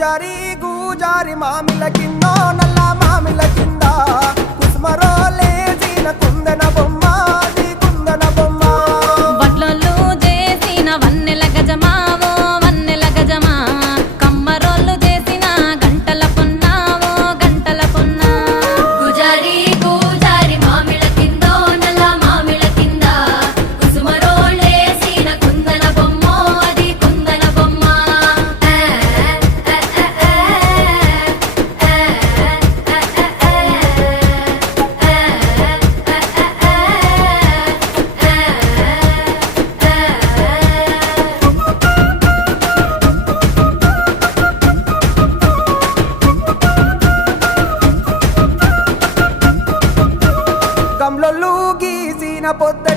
పూజారి గూజారి మామిల కింద నల్ల మామిల కింద కుసుమరో లేచిన కుందన బొమ్మ అది కుందన బొమ్మ వడ్లలు చేసిన వన్నెల గజమావో వన్నెల గజమా కమ్మరోళ్ళు చేసిన గంటల పొన్నావో గంటల పొన్నా గుజారి గూజారి మామిళ్ళ కిందో నల్ల మామిళ్ళ కింద కుసుమరోళ్ళేసిన కుందన బొమ్మ అది కుందన బొమ్మ గమ్లొల్లు గీసిన పొద్ద